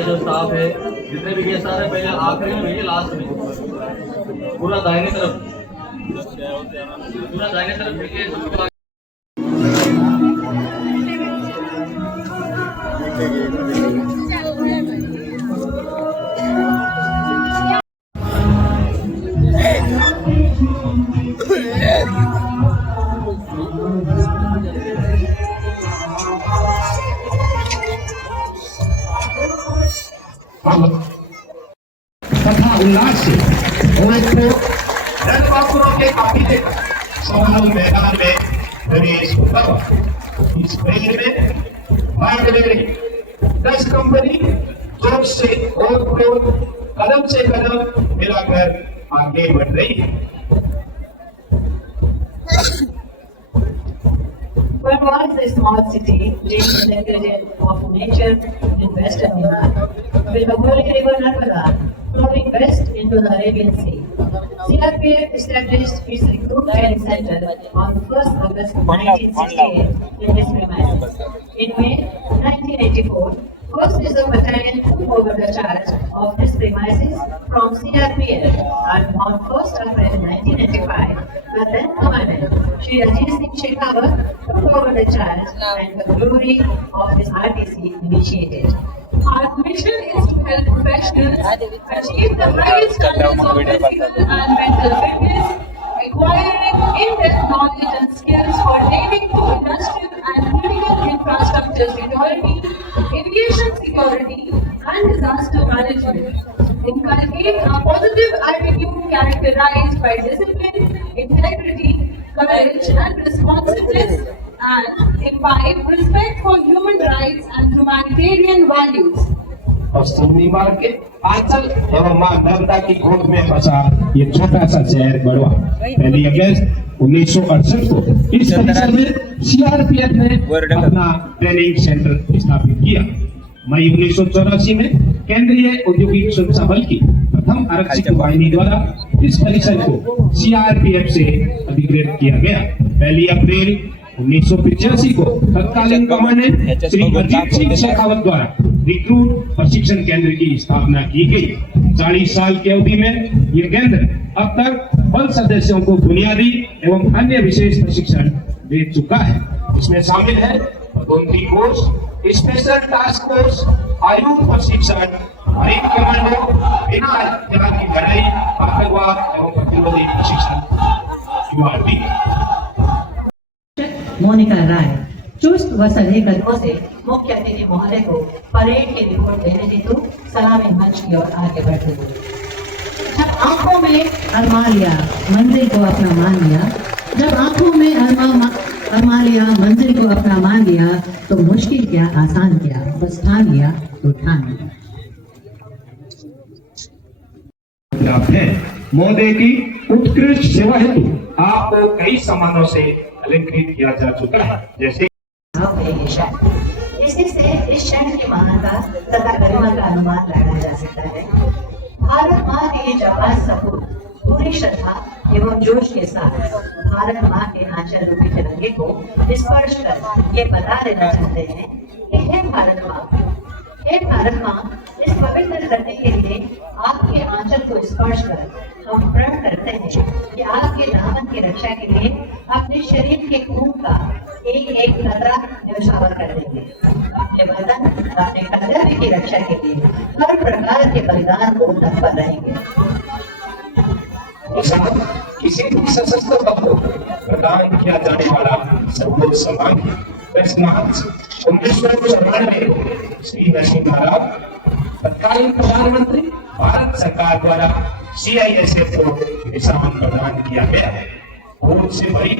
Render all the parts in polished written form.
जो स्टाफ है जितने भी गेस्ट आ रहे हैं पहले आखिरी में भैया लास्ट में पूरा दाहिने तरफ भैया सबको तथा उल्लास से रणबांकुरों के काफिले का समारोह मैदान में प्रवेश होता हुआ इस मेले में भाग ले रही 10 कंपनी जोर से और कदम से कदम मिलाकर आगे बढ़ रही है। What was a small city rich in the ingredient of nature in western Iran, with the holy river Narmada flowing west into the Arabian Sea? CRPF established its recruit training center on 1st August 1968 in this premises. In May 1984, 1st Reserve Battalion took over the charge of this premises from CRPF, and on 1st April 1985, the then Commandant Shri Ajit Singh Shekhawat took over the charge and the glory of this RTC initiated. Our mission is to help professionals achieve the highest standards of physical and mental fitness, acquiring in-depth knowledge and skills pertaining to industrial and critical infrastructure security, aviation security, and disaster management. Inculcate a positive attitude characterized by discipline, integrity, courage, and responsiveness, and imbibe respect for human rights and humanitarian values. पश्चिमी मार्ग के आंचल एवं मां नर्मदा की गोद में बसा ये छोटा सा शहर बड़वा 1 अगस्त 1968 को इस परिसर में सीआरपीएफ ने अपना ट्रेनिंग सेंटर स्थापित किया। मई 1984 में केंद्रीय औद्योगिक सुरक्षा बल की प्रथम आरक्षित वाहिनी द्वारा इस परिसर को सीआरपीएफ से अधिकृत किया गया। 1 अप्रैल 1985 को तत्कालीन कमांडेंट श्री अजीत सिंह शेखावत द्वारा रिक्रूट प्रशिक्षण केंद्र की स्थापना की गई। 40 साल की अवधि में ये केंद्र अब तक बल सदस्यों को बुनियादी एवं अन्य विशेष प्रशिक्षण दे चुका है। इसमें शामिल है पदोन्नति कोर्स, स्पेशल टास्क फोर्स, आयु प्रशिक्षण, हरित कमांडो, बिना हथियार की लड़ाई, आतंकवाद एवं प्रतिरोधी प्रशिक्षण। मोनिका राय चुस्त व सधे कदमों से मुख्य अतिथि महोदय को परेड की रिपोर्ट देने हेतु सलामी मंच की ओर आगे बढ़ते हुए जब आंखों में अरमा लिया मंजिल को अपना मान लिया, जब आंखों में अरमा लिया मंजिल को अपना मान लिया, तो मुश्किल क्या आसान क्या, बस ठान लिया तो ठान लिया। मोदी की उत्कृष्ट सेवा हेतु आपको कई सम्मानों से अलंकृत किया जा चुका है, जैसे इसी से इस क्षण की महानता तथा गरिमा का अनुमान लगाया जा सकता है। भारत माँ के ये जाबाज सपूत पूरी श्रद्धा एवं जोश के साथ भारत माँ के आंचल रूपी तिरंगे को स्पर्श कर ये बता देना चाहते हैं कि हे भारत माँ, इस पवित्र धरती के लिए आपके आंचल को स्पर्श कर हम प्रण करते हैं कि आपके दामन की रक्षा के लिए अपने शरीर के खून का एक एक कतरा न्यौछावर कर देंगे। अपने वतन, अपने कर्तव्य की रक्षा के लिए हर प्रकार के बलिदान को तत्पर रहेंगे। किसी भी सशस्त्र बल को प्रदान किया जाने वाला सर्वोच्च सम्मान 10 मार्च 1994 श्री नरसिम्हा राव तत्कालीन प्रधानमंत्री भारत सरकार द्वारा CISF को सम्मान प्रदान किया गया है। और से बड़ी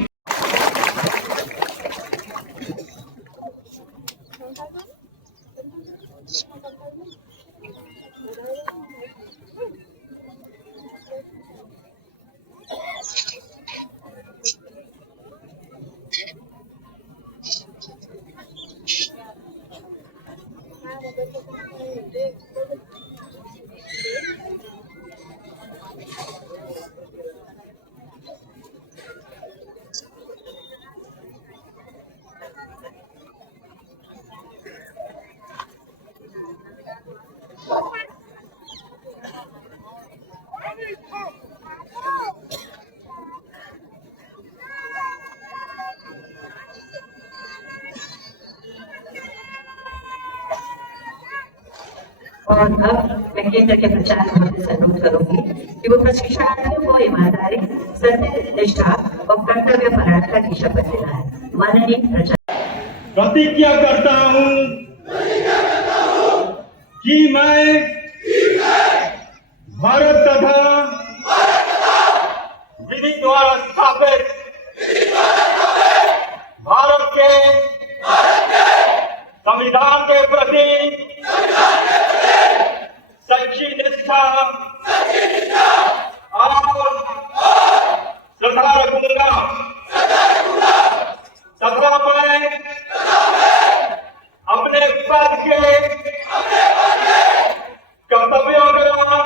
और अब मैं केंद्र के प्रचार मंत्री से अनुरोध करूंगी कि वो प्रशिक्षणार्थियों को ईमानदारी, सत्य, निष्ठा और कर्तव्य परायणता की शपथ दिलाए। माननीय प्रचार प्रतिज्ञा करता हूँ कि मैं भारत तथा विधि द्वारा स्थापित भारत के संविधान के प्रति सच्ची निष्ठा और श्रद्धा रखूंगा तथा मैं अपने पद के कर्तव्यों का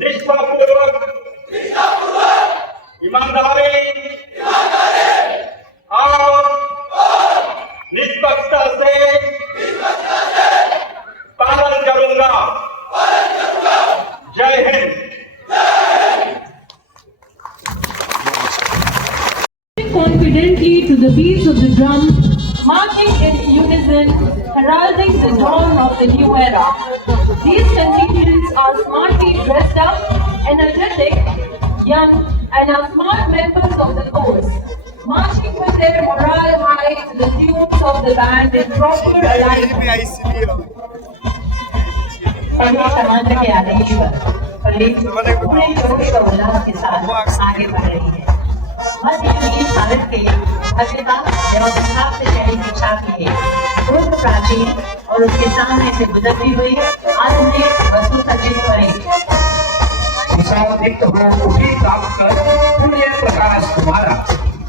निष्ठापूर्वक, ईमानदारी और निष्पक्षता से पालन करूंगा। जय Hind. Confidently to the beats of the drum, marching in unison, heralding the dawn of the new era. These contingents are smartly dressed up, energetic, young, and are smart members of the force, marching with their morale high to the tunes of the band in proper alignment. Commander के आदेश पर parade पूरे जोश और उल्लास के साथ आगे बढ़ रही है। मध्य युगीन भारत के भव्यता एवं विस्तार से शहरी शिक्षा की है पूर्व प्राचीन और उसके सामने से गुजरती हुई आधुनिक वस्तु सज्जित परेड। विषादित हो उठी प्राप्त कर पुण्य प्रकाश तुम्हारा,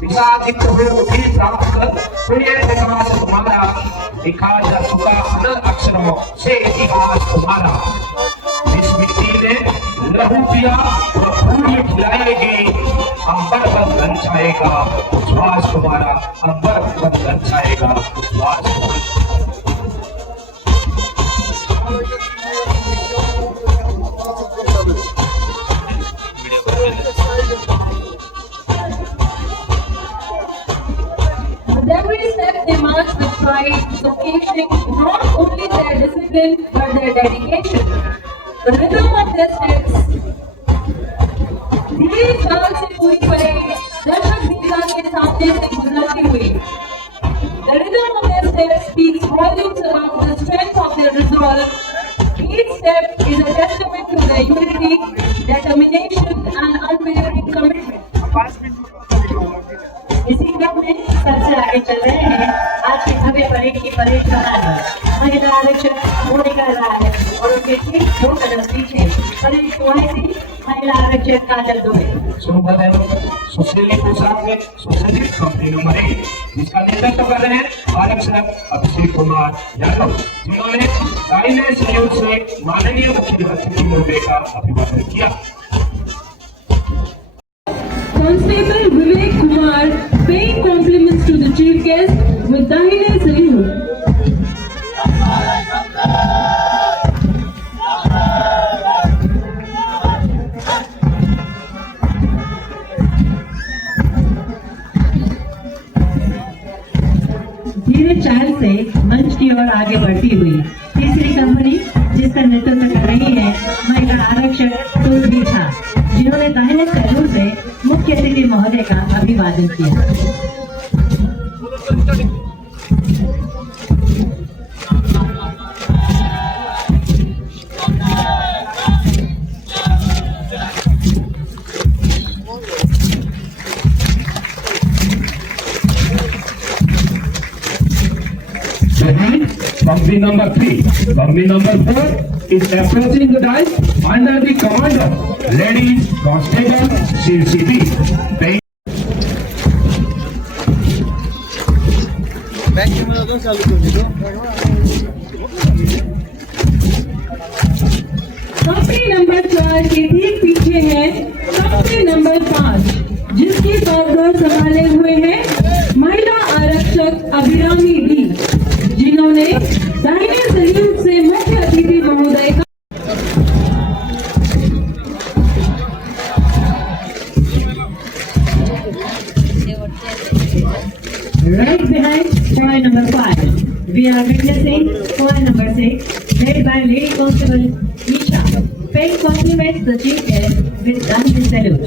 विषादित हो उठी प्राप्त कर पुण्य प्रकाश तुम्हारा, लिखा जा चुका अनल अक्षरों से इतिहास तुम्हारा। इस मिट्टी में लहू पिया और फूल खिलाएगी, अंबर पर लंचाएगा उच्छ्वास तुम्हारा, अंबर पर लंचाएगा उच्छ्वास तुम्हारा। With every step they march with pride, showcasing not only their discipline but their dedication. The rhythm of their steps, धीरे चाल से पूरी परेड दर्शक दीर्घा के सामने से गुजरती हुई। The rhythm of their steps speaks volumes about the strength of their resolve. Each step is a testament to their unity, determination, and unwavering commitment. इसी क्रम में सबसे आगे चल रहे हैं आज की भव्य परेड की परेड कमान महिला आरक्षक मोनिका राय और उनके ठीक 2 कदम पीछे परेड कुआसी महिला आरक्षक काजल दुबे। सुशीली पोशाक में सुसज्जित कंपनी नंबर 1 जिसका नेतृत्व कर रहे हैं आरक्षक अभिषेक कुमार यादव, जिन्होंने दाहिने सहयोग से माननीय मुख्यमंत्री महोदय का अभिवादन किया। Constable Vivek Kumar paying compliments to the chief guest with Dahine salute. धीरे चाल से मंच की ओर आगे बढ़ती हुई तीसरी कंपनी जिसका नेतृत्व कर रही है महिला आरक्षक तुलसी झा, जिन्होंने दाहिने सहयोग से मुख्य अतिथि महोदय का अभिवादन किया। Company number 3, company number 4 is approaching the dice under the command of Lady Constable CCB. Company number 4 के ठीक पीछे है कंपनी नंबर 5, जिसकी बागडोर संभाले हुए हैं महिला आरक्षक अभिरामी डी, जिन्होंने दाहिने सहयोग से मुख्य अतिथि महोदय का Right behind point number 5, we are witnessing point number 6. led by Lady Constable Isha, paying compliments the chief guest with Gandhi salute.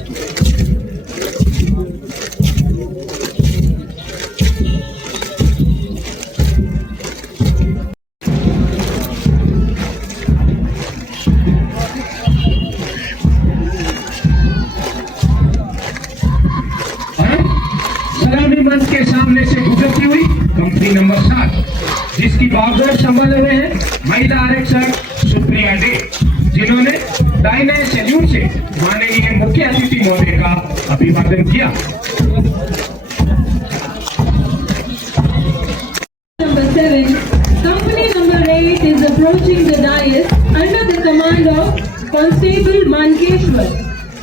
सलामी मंच के सामने से गुजरती हुई कंपनी नंबर 7, जिसकी बागडोर संभाले हुए हैं महिला आरक्षक सुप्रिया डे, जिन्होंने दाहिने सैल्यूट से माननीय मुख्य अतिथि महोदय का अभिवादन किया। Number 7, company number 8 is approaching the dais under the command of Constable Mankeshwar,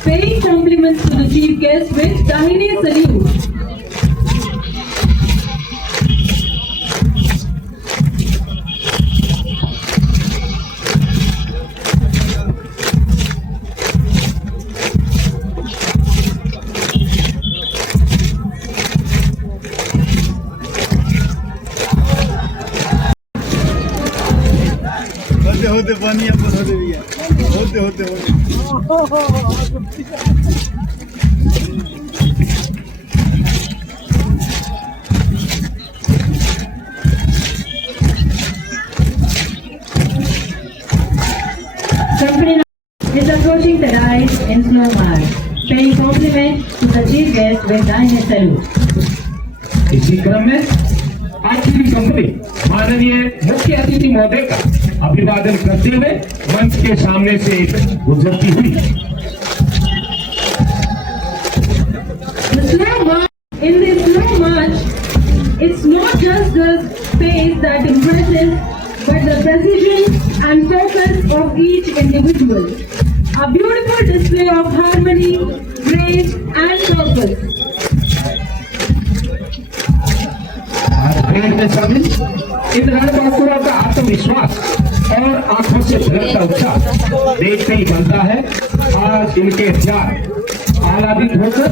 paying compliments to the chief guest with Dahine salute. होते पानी अब होते भी है होते Company is approaching the dais in slow march, paying compliments to the chief guest with Dahine salute. इसी क्रम में आखिरी कंपनी माननीय मुख्य अतिथि महोदय का अभिवादन करते हुए मंच के सामने से गुजरती हुई। In this slow march, it's not just the pace that impresses, but the precision and focus of each individual. A beautiful display of harmony, grace, and purpose. में शामिल इन रणबांकुरों का आत्मविश्वास और आंखों से झलकता उत्साह देखते ही बनता है आज इनके हथियार आह्लादित होकर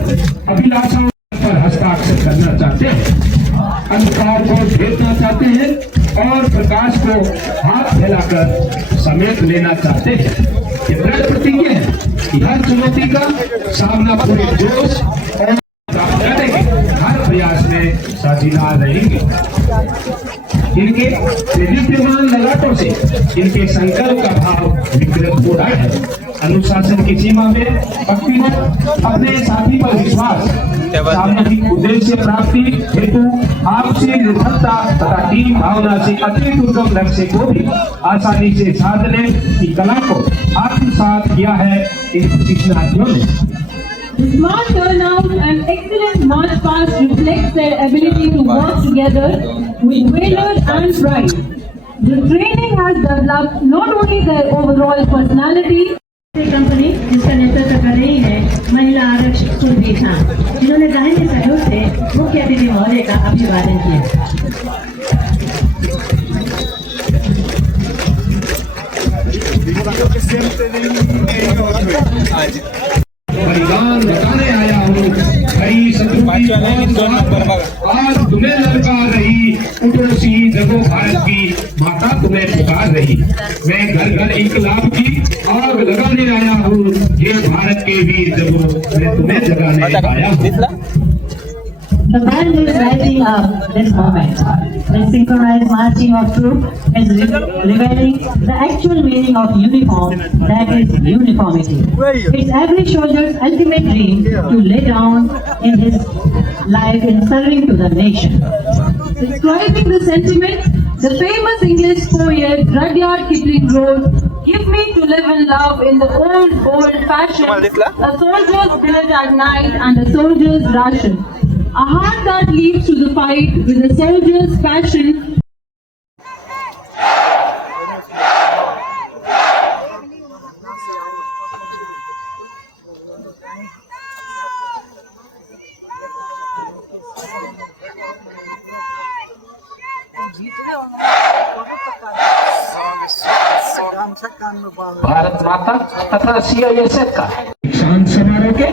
अभिलाषाओं पर हस्ताक्षर करना चाहते हैं, अंधकार को भेदना चाहते हैं और प्रकाश को हाथ फैलाकर समेट लेना चाहते हैं। ये दृढ़ प्रतिज्ञा है कि हर चुनौती का सामना पूरे जोश और प्राप्त करेंगे, हर प्रयास में साझीदार रहेंगे। इनके विद्यमान ललाटों से इनके संकल्प का भाव विकृत हो रहा है। अनुशासन की सीमा में भक्तिमत, अपने साथी पर विश्वास, सामूहिक उद्देश्य प्राप्ति हेतु आपसी निर्भरता तथा टीम भावना से अति दुर्गम लक्ष्य को भी आसानी से साधने की कला को आत्मसात किया है इन प्रशिक्षणार्थियों ने। Smart turnout and excellent march past reflects their ability to work together with valor and pride. The training has developed not only their overall personality. Company जिसका नेतृत्व कर रही है महिला आरक्षक सुरभि खां, जिन्होंने दाहिने सैल्यूट से मुख्य अतिथि महोदय का अभिवादन किया। बलिदान बताने आया हूँ, कई शत्रु की आज तुम्हें ललकार रही, उठो सी जगो भारत की माता तुम्हें पुकार रही। मैं घर घर इंकलाब की आग लगाने आया हूँ, ये भारत के वीर जगो मैं तुम्हें जगाने आया हूँ। The band is lighting up this moment. The synchronized marching of troops is revealing the actual meaning of uniform, that is uniformity. It's every soldier's ultimate dream to lay down in his life in serving to the nation. Describing the sentiment, the famous English poet Rudyard Kipling wrote, "Give me to live in love in the old, bold fashion, a soldier's billet at night and a soldier's ration. A heart that leaps to the fight with a soldier's passion." Bharat माता तथा CISF का शान समारोह के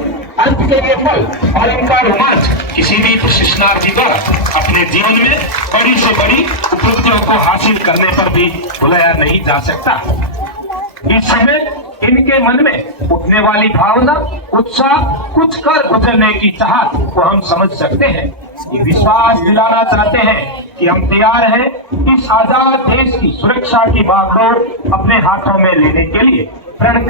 अंत के ये पल और इनका रोमांच किसी भी प्रशिक्षणार्थी द्वारा अपने जीवन में बड़ी से बड़ी उपलब्धियों को हासिल करने पर भी भुलाया नहीं जा सकता। इस समय इनके मन में उठने वाली भावना, उत्साह, कुछ कर गुजरने की चाहत को हम समझ सकते हैं। ये विश्वास दिलाना चाहते हैं कि हम तैयार हैं इस आजाद देश की सुरक्षा की बागडोर अपने हाथों में लेने के लिए। प्रण